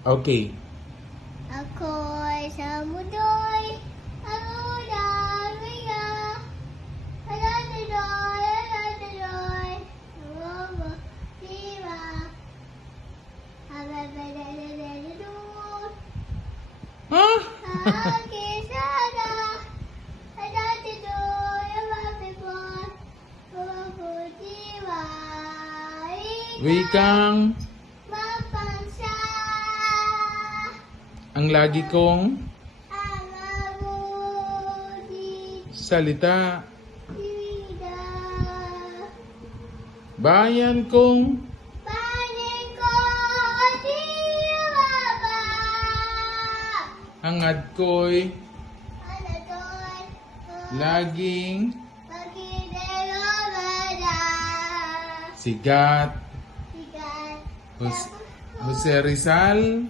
Okay. Ako'y sa mundo'y Huh? Wikang ang lagi kong salita. Bayan kong hangad ko'y laging sigat. Jose Rizal.